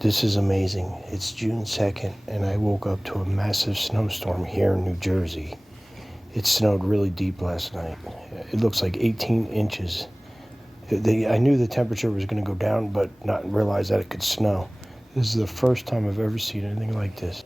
This is amazing. It's June 2nd, and I woke up to a massive snowstorm here in New Jersey. It snowed really deep last night. It looks like 18 inches. I knew the temperature was going to go down, but not realize that it could snow. This is the first time I've ever seen anything like this.